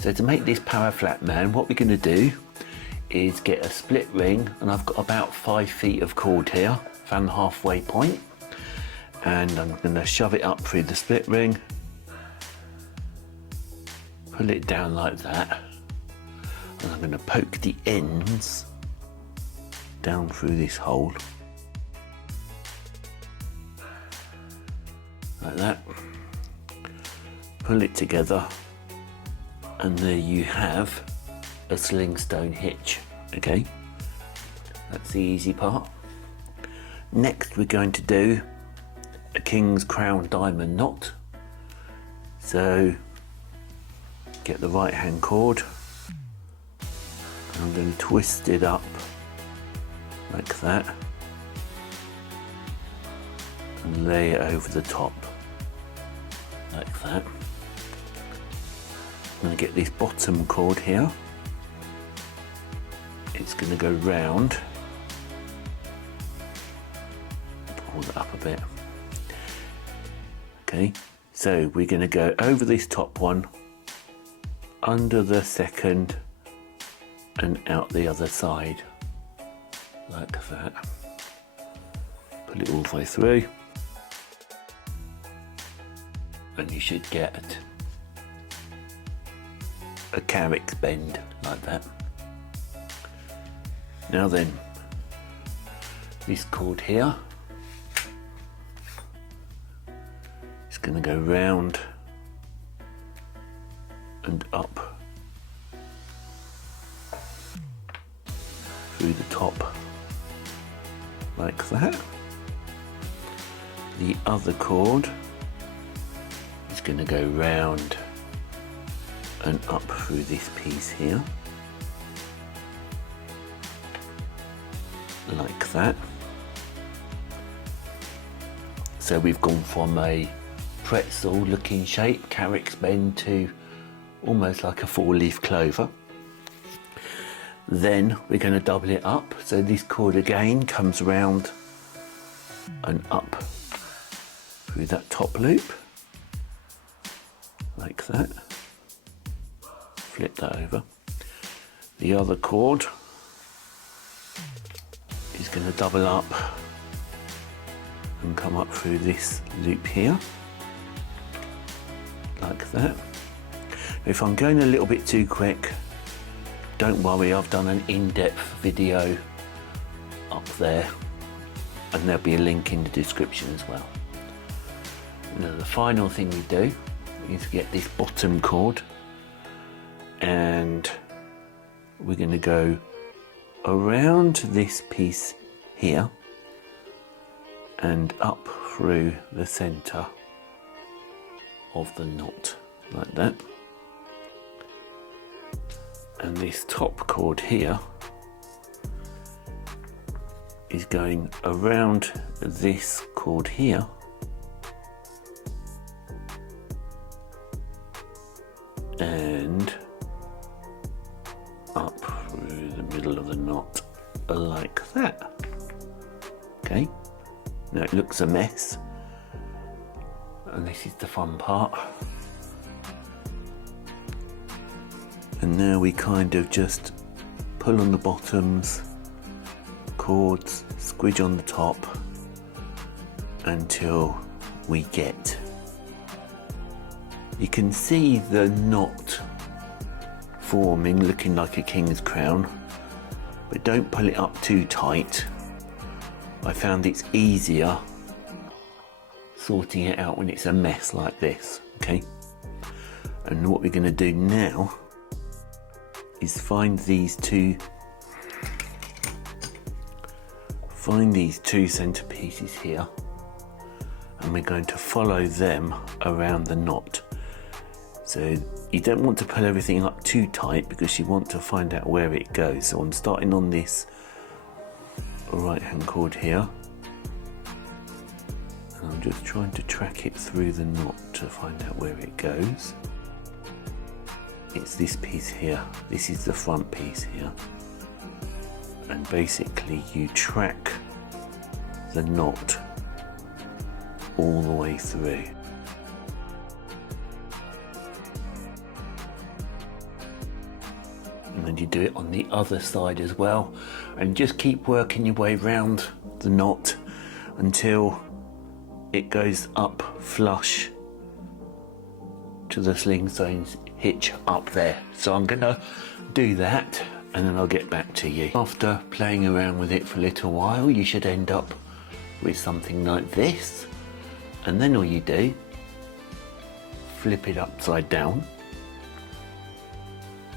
So to make this Paraflatman, what we're going to do is get a split ring, and I've got about 5 feet of cord here, found the halfway point, and I'm going to shove it up through the split ring, pull it down like that, and I'm going to poke the ends down through this hole, like that, pull it together, and there you have a Slingstone hitch. Okay, that's the easy part. Next we're going to do a King's Crown diamond knot. So get the right hand cord, and I'm going to twist it up like that and lay it over the top like that. I'm going to get this bottom cord here. It's going to go round, hold it up a bit. Okay, so we're going to go over this top one, under the second, and out the other side, like that. Pull it all the way through, and you should get a carrick's bend like that. Now then, this cord here is going to go round and up through the top like that. The other cord is going to go round and up through this piece here, like that. So we've gone from a pretzel looking shape, carrick's bend, to almost like a 4-leaf clover. Then we're going to double it up, so this cord again comes round and up through that top loop, like that. Flip that over. The other cord is going to double up and come up through this loop here, like that. If I'm going a little bit too quick, don't worry, I've done an in-depth video up there, and there'll be a link in the description as well. Now the final thing we do is get this bottom cord, and we're going to go around this piece here and up through the center of the knot, like that. And this top cord here is going around this cord here and up through the middle of the knot, like that. Okay, now it looks a mess, and this is the fun part. And now we kind of just pull on the bottoms, cords, squidge on the top until we get. You can see the knot forming, looking like a king's crown, but don't pull it up too tight. I found it's easier sorting it out when it's a mess like this. Okay, and what we're going to do now is find these two center pieces here, and we're going to follow them around the knot. So you don't want to pull everything up too tight because you want to find out where it goes. So I'm starting on this right hand cord here, and I'm just trying to track it through the knot to find out where it goes. It's this piece here, this is the front piece here, and basically you track the knot all the way through. And then you do it on the other side as well, and just keep working your way round the knot until it goes up flush to the slingstone's hitch up there. So I'm gonna do that and then I'll get back to you. After playing around with it for a little while, you should end up with something like this, and then all you do, flip it upside down,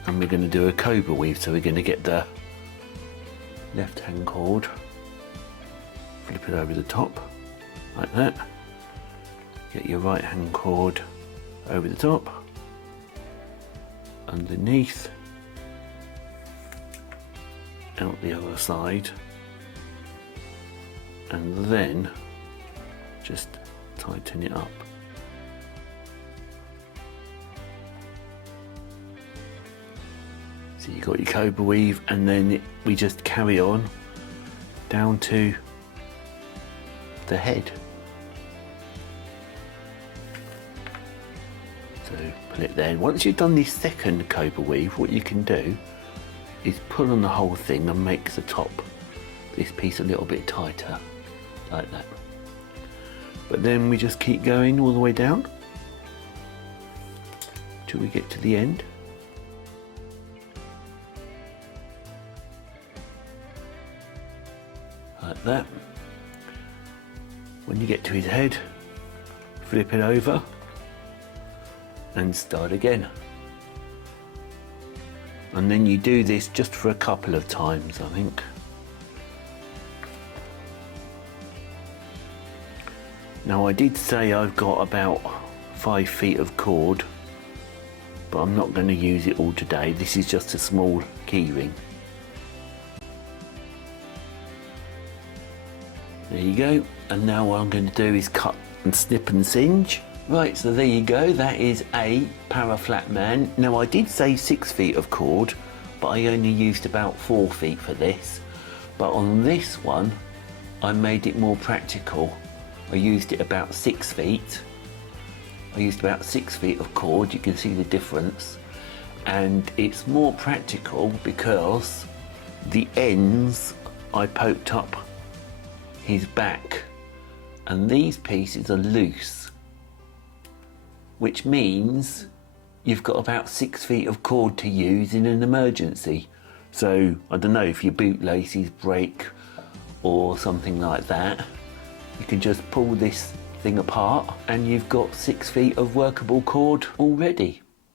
and we're going to do a Cobra weave. So we're going to get the left hand cord, flip it over the top like that, get your right hand cord over the top, underneath, out the other side, and then just tighten it up. So you've got your Cobra weave, and then we just carry on down to the head. So put it there. Once you've done this second Cobra weave, what you can do is pull on the whole thing and make the top, this piece, a little bit tighter, like that. But then we just keep going all the way down till we get to the end. Like that. When you get to his head, flip it over and start again. And then you do this just for a couple of times, I think. Now I did say I've got about 5 feet of cord, but I'm not going to use it all today. This is just a small key ring. There you go, and now what I'm going to do is cut and snip and singe. Right, so there you go, that is a Paraflatman. Now I did say 6 feet of cord, but I only used about 4 feet for this. But on this one, I made it more practical. I used it about 6 feet. I used about 6 feet of cord, you can see the difference. And it's more practical because the ends I poked up his back, and these pieces are loose, which means you've got about 6 feet of cord to use in an emergency. So I don't know, if your bootlaces break or something like that, you can just pull this thing apart and you've got 6 feet of workable cord already.